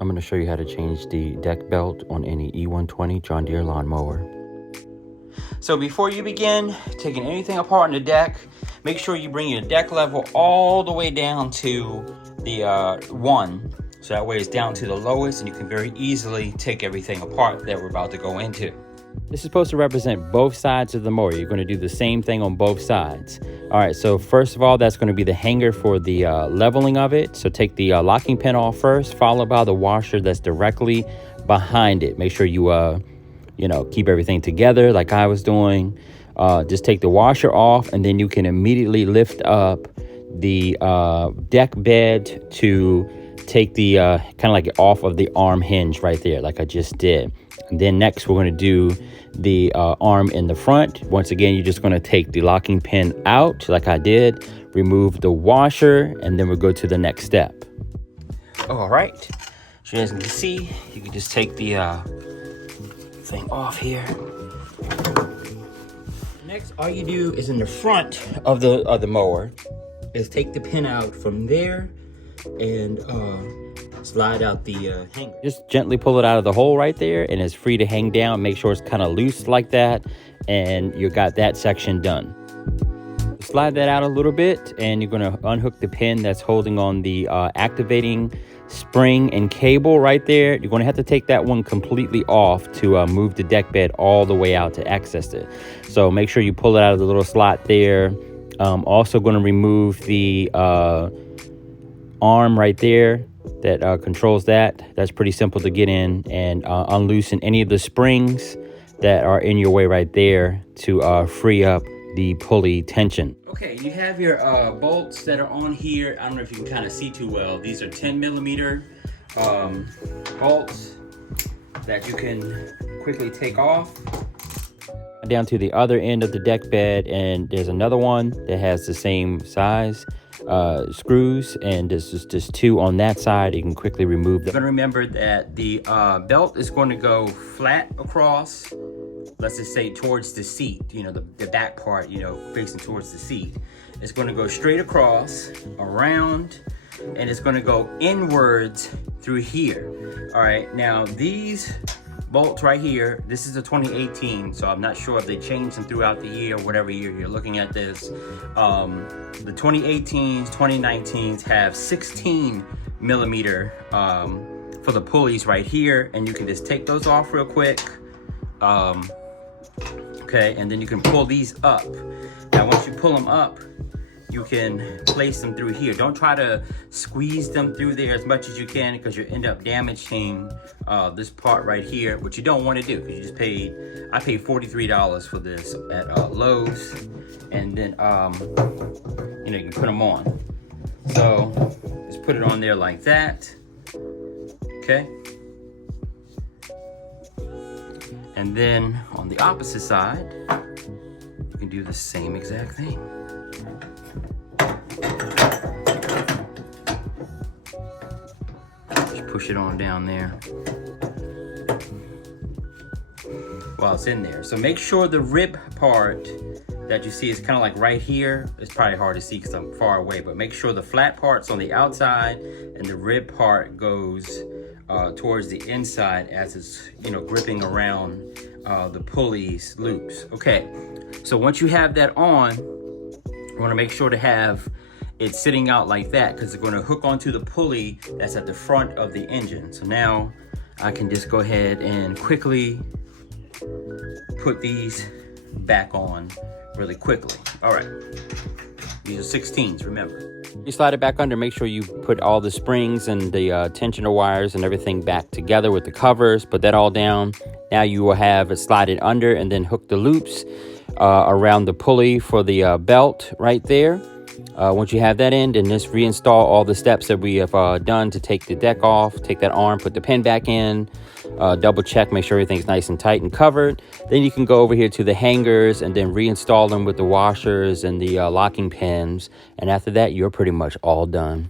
I'm going to show you how to change the deck belt on any E120 John Deere lawnmower. So before you begin taking anything apart on the deck, make sure you bring your deck level all the way down to the 1. So that way it's down to the lowest and you can very easily take everything apart that we're about to go into. This is supposed to represent both sides of the mower. You're going to do the same thing on both sides. All right, so first of all, that's going to be the hanger for the leveling of it. So take the locking pin off first, followed by the washer that's directly behind it. Make sure you, keep everything together like I was doing. Just take the washer off, and then you can immediately lift up the deck bed to take the kind of like off of the arm hinge right there, like I just did. And then next we're going to do the arm in the front. Once again, you're just going to take the locking pin out like I did, remove the washer, and then we'll go to the next step. All right, so as you can see, you can just take the thing off here. Next, all you do is in the front of the mower is take the pin out from there and slide out the hanger. Just gently pull it out of the hole right there, and it's free to hang down. Make sure it's kind of loose like that, and you got that section done. Slide that out a little bit, and you're going to unhook the pin that's holding on the activating spring and cable right there. You're going to have to take that one completely off to move the deck bed all the way out to access it. So make sure you pull it out of the little slot there. Also going to remove the arm right there that controls that. That's pretty simple to get in, and unloosen any of the springs that are in your way right there to free up the pulley tension. Okay, you have your bolts that are on here. I don't know if you can kind of see too well. These are 10mm bolts that you can quickly take off. Down to the other end of the deck bed, and there's another one that has the same size screws, and there's just 2 on that side. You can quickly remove them. You're going to remember that the belt is going to go flat across, let's just say towards the seat, the back part, facing towards the seat. It's going to go straight across, around, and it's going to go inwards through here. All right, now these bolts right here, this is a 2018, so I'm not sure if they changed them throughout the year, whatever year you're looking at this. The 2018s, 2019s have 16mm for the pulleys right here, and you can just take those off real quick. Okay, and then you can pull these up. Now once you pull them up, you can place them through here. Don't try to squeeze them through there as much as you can, because you end up damaging this part right here, which you don't want to do, because you just paid, I paid $43 for this at Lowe's, and then you can put them on. So just put it on there like that. Okay, and then on the opposite side, you can do the same exact thing. Push it on down there while it's in there. So make sure the rib part that you see is kind of like right here. It's probably hard to see because I'm far away, but make sure the flat part's on the outside and the rib part goes towards the inside as it's gripping around the pulley's loops. Okay, so once you have that on, you want to make sure to have it's sitting out like that, because it's going to hook onto the pulley that's at the front of the engine. So now I can just go ahead and quickly put these back on really quickly. All right, these are 16s, remember. You slide it back under, make sure you put all the springs and the tensioner wires and everything back together with the covers, put that all down. Now you will have it slide it under, and then hook the loops around the pulley for the belt right there. Once you have that in, then just reinstall all the steps that we have done to take the deck off, take that arm, put the pin back in, double check, make sure everything's nice and tight and covered. Then you can go over here to the hangers and then reinstall them with the washers and the locking pins. And after that, you're pretty much all done.